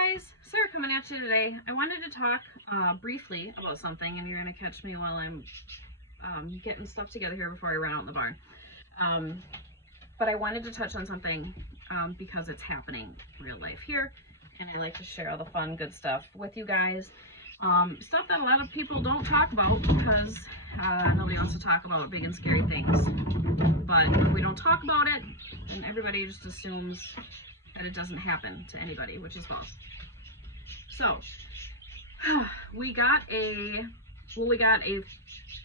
guys, Sarah coming at you today. I wanted to talk briefly about something, and you're going to catch me while I'm getting stuff together here before I run out in the barn. But I wanted to touch on something because it's happening real life here, and I like to share all the fun, good stuff with you guys. Stuff that a lot of people don't talk about because nobody wants to talk about big and scary things. But if we don't talk about it, then everybody just assumes that it doesn't happen to anybody, which is false. So we got a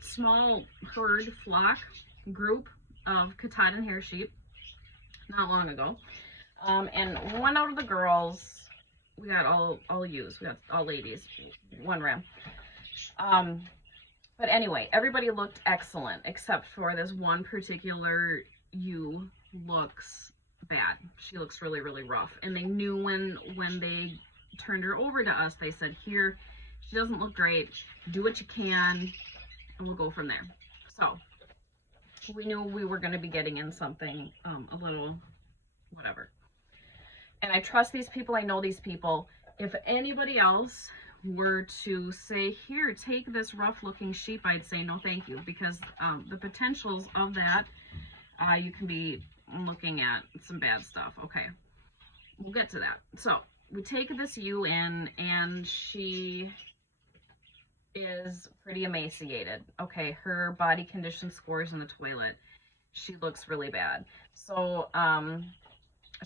small herd, flock, group of Katahdin hair sheep not long ago, and one out of the girls, we got all ewes, we got all ladies, one ram. But anyway, everybody looked excellent except for this one particular ewe looks bad. She looks really, really rough. And they knew when they turned her over to us, they said, here, she doesn't look great. Do what you can, and we'll go from there. So we knew we were going to be getting in something a little whatever. And I trust these people. I know these people. If anybody else were to say, here, take this rough looking sheep, I'd say no thank you, because the potentials of that, you can be looking at some bad stuff. Okay, we'll get to that. So we take this ewe in, and she is pretty emaciated. Okay, her body condition scores in the toilet. She looks really bad. So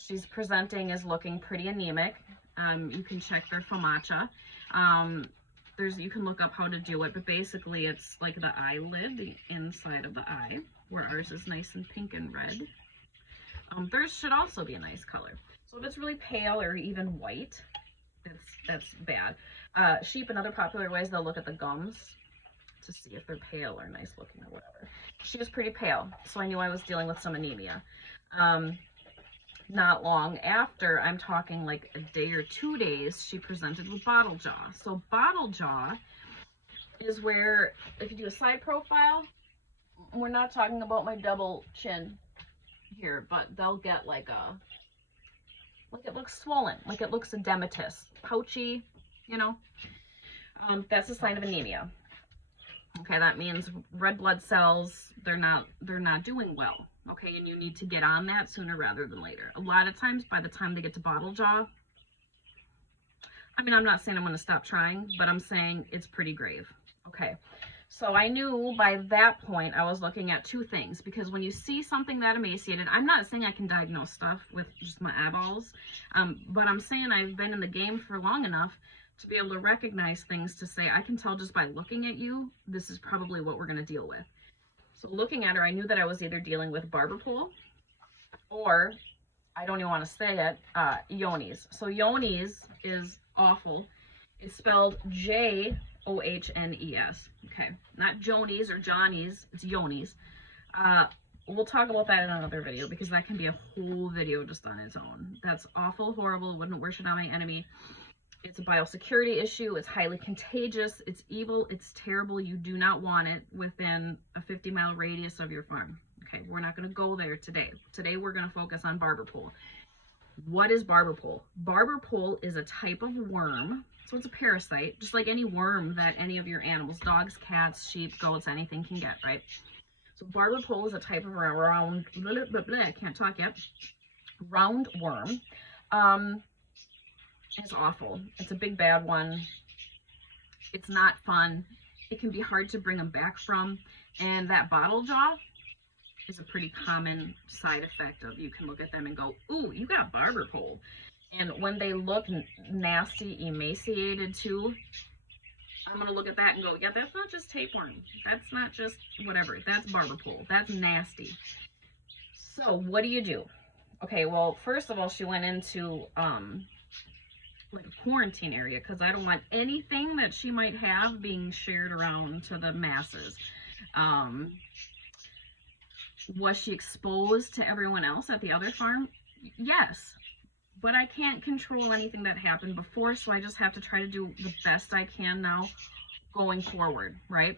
she's presenting as looking pretty anemic. You can check their FOMACHA. You can look up how to do it, but basically it's like the eyelid, the inside of the eye, where ours is nice and pink and red. Theirs should also be a nice color. So if it's really pale or even white, that's bad. Sheep, in other popular ways, they'll look at the gums to see if they're pale or nice looking or whatever. She was pretty pale, so I knew I was dealing with some anemia. Not long after, I'm talking like a day or 2 days, she presented with bottle jaw. So bottle jaw is where, if you do a side profile, we're not talking about my double chin here, but they'll get like it looks swollen, like it looks edematous, pouchy, you know. That's a sign of anemia. Okay, that means red blood cells, they're not doing well. Okay, and you need to get on that sooner rather than later. A lot of times, by the time they get to bottle jaw, I mean, I'm not saying I'm going to stop trying, but I'm saying it's pretty grave. Okay, so I knew by that point I was looking at two things, because when you see something that emaciated, I'm not saying I can diagnose stuff with just my eyeballs, but I'm saying I've been in the game for long enough to be able to recognize things, to say, I can tell just by looking at you, this is probably what we're going to deal with. So looking at her, I knew that I was either dealing with Barberpole or, I don't even want to say it, Yoni's. So Yoni's is awful. It's spelled Johnes. Okay, not Joni's or Johnny's, it's Yoni's. We'll talk about that in another video, because that can be a whole video just on its own. That's awful, horrible, wouldn't wish it on my enemy. It's a biosecurity issue. It's highly contagious. It's evil. It's terrible. You do not want it within a 50-mile radius of your farm. Okay, we're not going to go there today. Today we're going to focus on Barberpole. What is Barberpole? Barberpole is a type of worm. So it's a parasite, just like any worm that any of your animals, dogs, cats, sheep, goats, anything can get, right? So Barberpole is a type of round, I can't talk yet, round worm. It's awful. It's a big bad one. It's not fun. It can be hard to bring them back from. And that bottle jaw is a pretty common side effect of, you can look at them and go, ooh, you got Barberpole. And when they look nasty, emaciated too, I'm going to look at that and go, yeah, that's not just tapeworm. That's not just whatever. That's Barberpole. That's nasty. So what do you do? Okay, well, first of all, she went into like a quarantine area, because I don't want anything that she might have being shared around to the masses. Was she exposed to everyone else at the other farm? Yes, but I can't control anything that happened before, so I just have to try to do the best I can now going forward, right?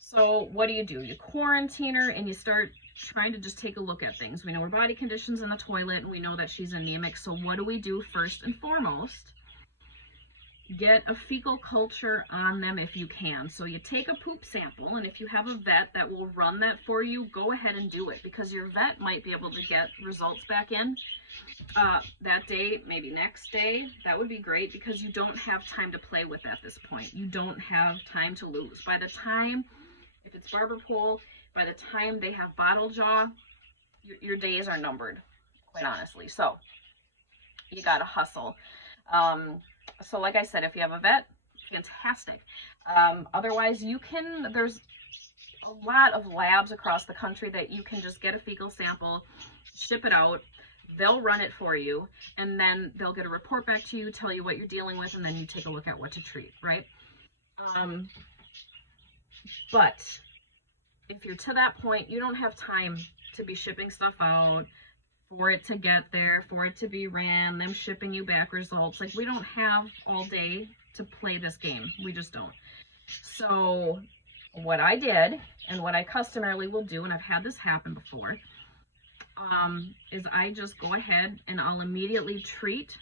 So what do? You quarantine her, and you start trying to just take a look at things. We know her body condition's in the toilet, and we know that she's anemic. So what do we do first and foremost? get a fecal culture on them if you can. So you take a poop sample, and if you have a vet that will run that for you, go ahead and do it, because your vet might be able to get results back in that day, maybe next day. That would be great, because you don't have time to play with at this point. You don't have time to lose. By the time, if it's Barberpole, by the time they have bottle jaw, your days are numbered, quite honestly. So you gotta hustle. So like I said, if you have a vet, fantastic. Otherwise, there's a lot of labs across the country that you can just get a fecal sample, ship it out, they'll run it for you, and then they'll get a report back to you, tell you what you're dealing with, and then you take a look at what to treat, right? But if you're to that point, you don't have time to be shipping stuff out, for it to get there, for it to be ran, them shipping you back results. Like, we don't have all day to play this game. We just don't. So what I did, and what I customarily will do, and I've had this happen before, is I just go ahead and I'll immediately treat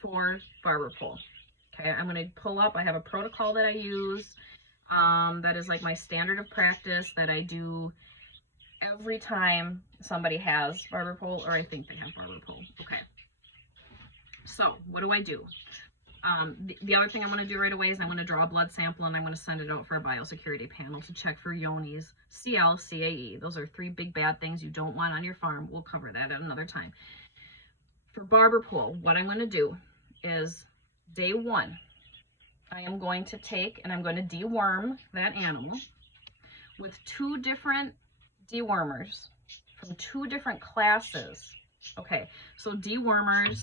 for Barberpole. Okay, I'm going to pull up, I have a protocol that I use, that is like my standard of practice that I do every time somebody has Barberpole, or I think they have Barberpole. Okay, so what do I do? The other thing I'm going to do right away is I'm going to draw a blood sample, and I'm going to send it out for a biosecurity panel to check for Johne's, CL, CAE. Those are 3 big bad things you don't want on your farm. We'll cover that at another time. For Barberpole, what I'm going to do is day 1, I am going to take and I'm going to deworm that animal with 2 different dewormers from 2 different classes. Okay, so dewormers,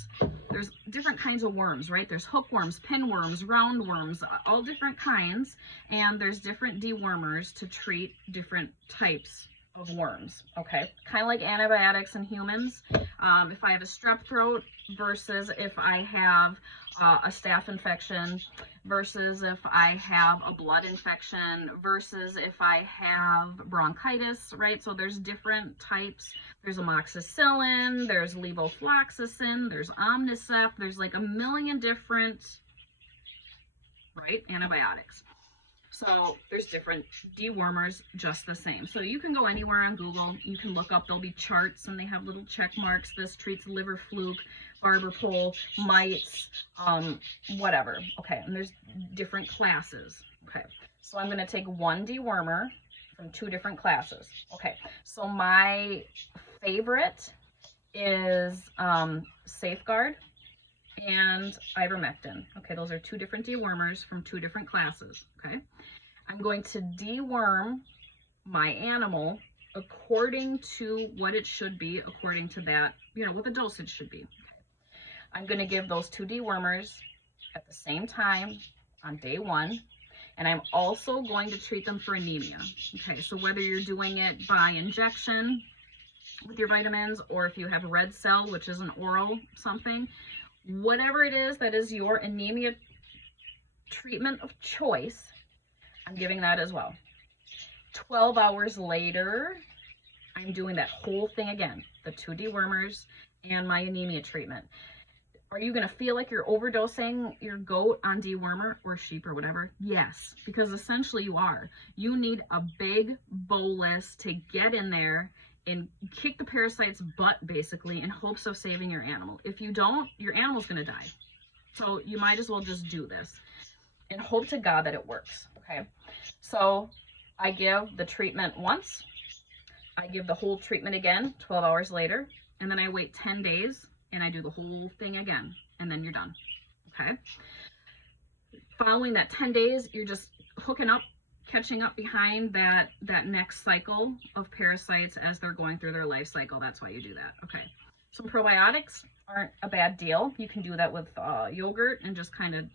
there's different kinds of worms, right? There's hookworms, pinworms, roundworms, all different kinds, and there's different dewormers to treat different types of worms. Okay, kind of like antibiotics in humans. If I have a strep throat versus if I have a staph infection, versus if I have a blood infection, versus if I have bronchitis, right? So there's different types. There's amoxicillin, there's levofloxacin, there's Omnicep, there's like a million different, right, antibiotics. So there's different dewormers just the same. So you can go anywhere on Google, you can look up, there'll be charts and they have little check marks. This treats liver fluke, Barberpole, mites, whatever. Okay, and there's different classes. Okay, so I'm gonna take 1 dewormer from 2 different classes. Okay, so my favorite is Safeguard and ivermectin. Okay, those are 2 different dewormers from 2 different classes. Okay, I'm going to deworm my animal according to what it should be, according to that, you know, what the dosage should be. Okay. I'm going to give those 2 dewormers at the same time on day 1, and I'm also going to treat them for anemia. Okay, so whether you're doing it by injection with your vitamins, or if you have red cell, which is an oral something, whatever it is that is your anemia treatment of choice, I'm giving that as well. 12 hours later, I'm doing that whole thing again, the 2 dewormers and my anemia treatment. Are you going to feel like you're overdosing your goat on dewormer, or sheep or whatever? Yes, because essentially you are. You need a big bolus to get in there and kick the parasite's butt, basically, in hopes of saving your animal. If you don't, your animal's going to die. So you might as well just do this and hope to God that it works. Okay, so I give the treatment once, I give the whole treatment again 12 hours later, and then I wait 10 days and I do the whole thing again, and then you're done. Okay, following that 10 days, you're just hooking up, catching up behind that next cycle of parasites as they're going through their life cycle. That's why you do that. Okay, some probiotics aren't a bad deal. You can do that with yogurt and just kind of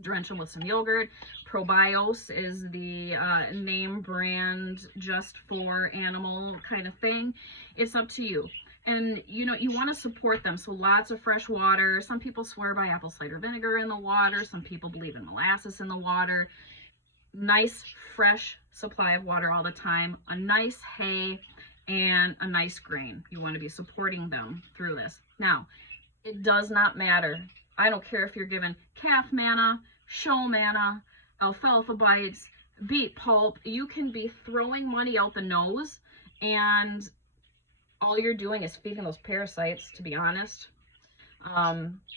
drench them with some yogurt. Probios is the name brand just for animal kind of thing. It's up to you. And you know, you want to support them, so lots of fresh water. Some people swear by apple cider vinegar in the water. Some people believe in molasses in the water. Nice fresh supply of water all the time, a nice hay, and a nice grain. You want to be supporting them through this. Now, it does not matter I don't care if you're given calf manna, show manna, alfalfa bites, beet pulp. You can be throwing money out the nose, and all you're doing is feeding those parasites, to be honest,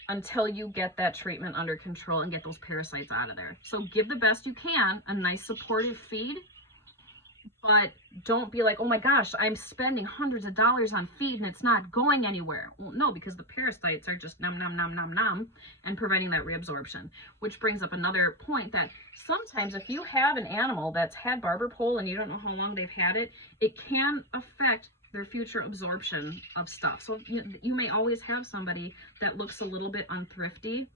until you get that treatment under control and get those parasites out of there. So give the best you can, a nice supportive feed, but don't be like, oh my gosh, I'm spending hundreds of dollars on feed and it's not going anywhere. Well, no, because the parasites are just nom, nom, nom, nom, nom, and preventing that reabsorption. Which brings up another point, that sometimes if you have an animal that's had barber pole and you don't know how long they've had it, it can affect their future absorption of stuff. So you may always have somebody that looks a little bit unthrifty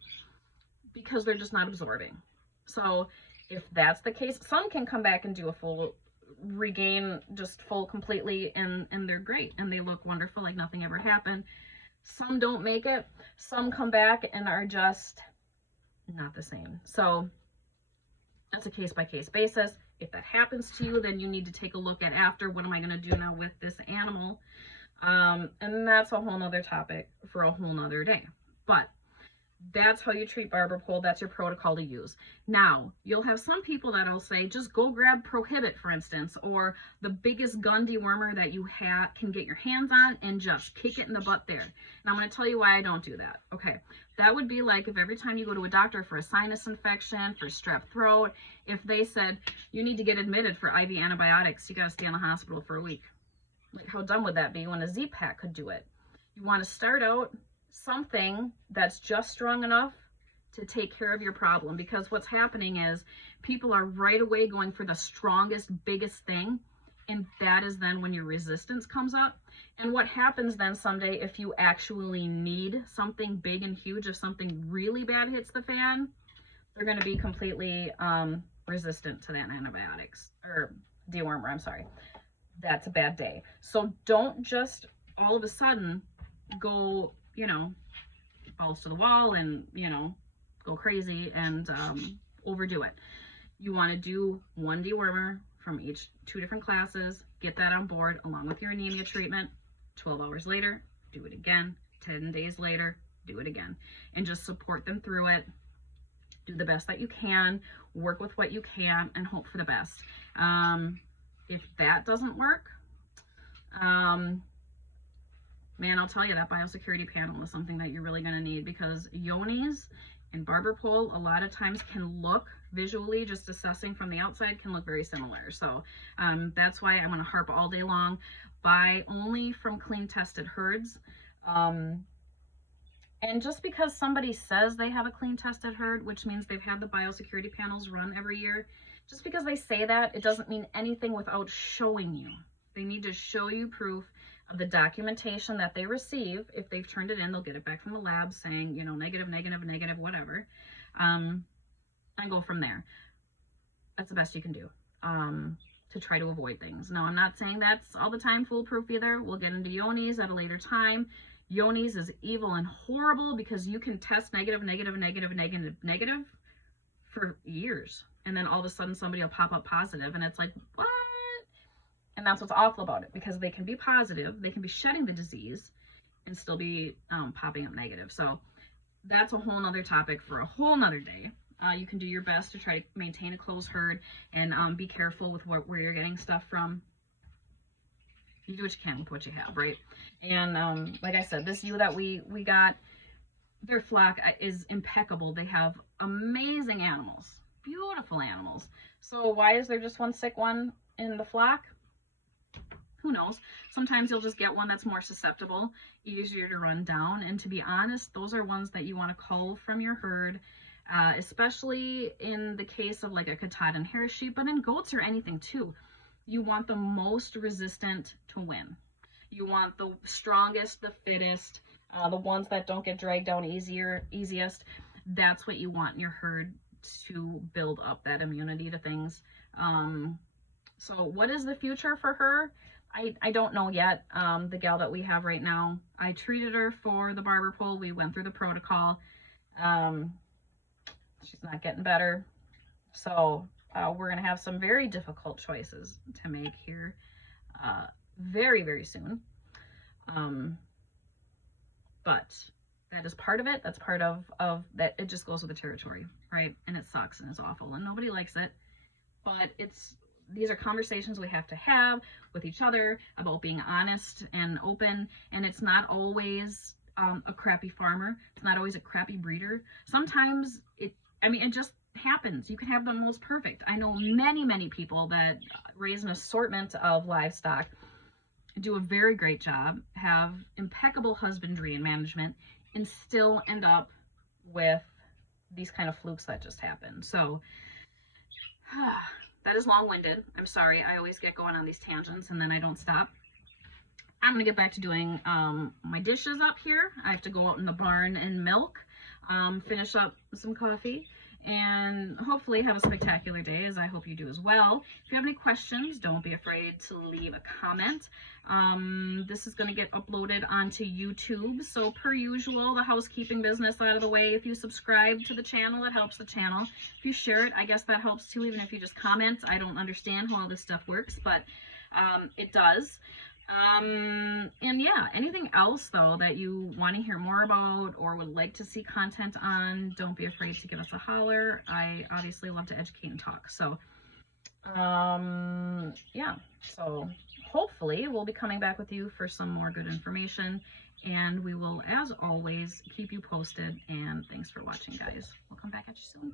because they're just not absorbing. So if that's the case, some can come back and do a full regain, just full completely, and they're great and they look wonderful, like nothing ever happened. Some don't make it. Some come back and are just not the same. So that's a case-by-case basis. If that happens to you, then you need to take a look at after, what am I going to do now with this animal? And that's a whole nother topic for a whole nother day. But that's how you treat barber pole. That's your protocol to use. Now, you'll have some people that'll say, just go grab Prohibit, for instance, or the biggest gun dewormer that you can get your hands on, and just kick it in the butt there. And I'm going to tell you why I don't do that. Okay, that would be like if every time you go to a doctor for a sinus infection, for strep throat, if they said, you need to get admitted for IV antibiotics, you got to stay in the hospital for a week. Like, how dumb would that be when a Z-Pack could do it? You want to start out something that's just strong enough to take care of your problem, because what's happening is people are right away going for the strongest, biggest thing, and that is then when your resistance comes up. And what happens then someday, if you actually need something big and huge, if something really bad hits the fan, they're going to be completely resistant to that antibiotics, or dewormer, I'm sorry. That's a bad day. So don't just all of a sudden go, balls to the wall and, go crazy and overdo it. You want to do one dewormer from each 2 different classes, get that on board along with your anemia treatment. 12 hours later, do it again. 10 days later, do it again. And just support them through it. Do the best that you can, work with what you can, and hope for the best. If that doesn't work, man, I'll tell you, that biosecurity panel is something that you're really going to need, because yonis and barber pole a lot of times can look visually, just assessing from the outside, can look very similar. So that's why I'm going to harp all day long, buy only from clean tested herds. And just because somebody says they have a clean tested herd, which means they've had the biosecurity panels run every year, just because they say that, it doesn't mean anything without showing you. They need to show you proof of the documentation that they receive. If they've turned it in, they'll get it back from the lab saying, negative, negative, negative, whatever, and go from there. That's the best you can do to try to avoid things. Now, I'm not saying that's all the time foolproof either. We'll get into yonis at a later time. Yonis is evil and horrible because you can test negative, negative, negative, negative, negative for years, and then all of a sudden somebody will pop up positive, and it's like, what? And that's what's awful about it, because they can be positive, they can be shedding the disease, and still be popping up negative. So that's a whole nother topic for a whole nother day. You can do your best to try to maintain a closed herd, and be careful with where you're getting stuff from. You do what you can with what you have, right? And like I said, this ewe that we got, their flock is impeccable. They have amazing animals, beautiful animals. So why is there just one sick one in the flock? Who knows? Sometimes you'll just get one that's more susceptible, easier to run down. And to be honest, those are ones that you want to cull from your herd, especially in the case of like a Katahdin hair sheep, but in goats or anything too. You want the most resistant to win. You want the strongest, the fittest, the ones that don't get dragged down easiest. That's what you want in your herd to build up that immunity to things. So what is the future for her? I don't know yet. The gal that we have right now, I treated her for the barber pole. We went through the protocol. She's not getting better. So we're going to have some very difficult choices to make here very, very soon. But that is part of it. That's part of that. It just goes with the territory, right? And it sucks and it's awful and nobody likes it. But these are conversations we have to have with each other about being honest and open. And it's not always a crappy farmer. It's not always a crappy breeder. Sometimes it just happens. You can have the most perfect. I know many people that raise an assortment of livestock, do a very great job, have impeccable husbandry and management, and still end up with these kind of flukes that just happen. So that is long-winded. I'm sorry. I always get going on these tangents and then I don't stop. I'm gonna get back to doing my dishes up here. I have to go out in the barn and milk, finish up some coffee, and hopefully have a spectacular day, as I hope you do as well. If you have any questions, don't be afraid to leave a comment. This is going to get uploaded onto YouTube, so per usual, the housekeeping business out of the way. If you subscribe to the channel, it helps the channel. If you share it, I guess that helps too, even if you just comment. I don't understand how all this stuff works, but it does. And yeah, anything else though that you want to hear more about or would like to see content on, don't be afraid to give us a holler. I obviously love to educate and talk. So yeah, so hopefully we'll be coming back with you for some more good information, and we will, as always, keep you posted. And thanks for watching, guys. We'll come back at you soon.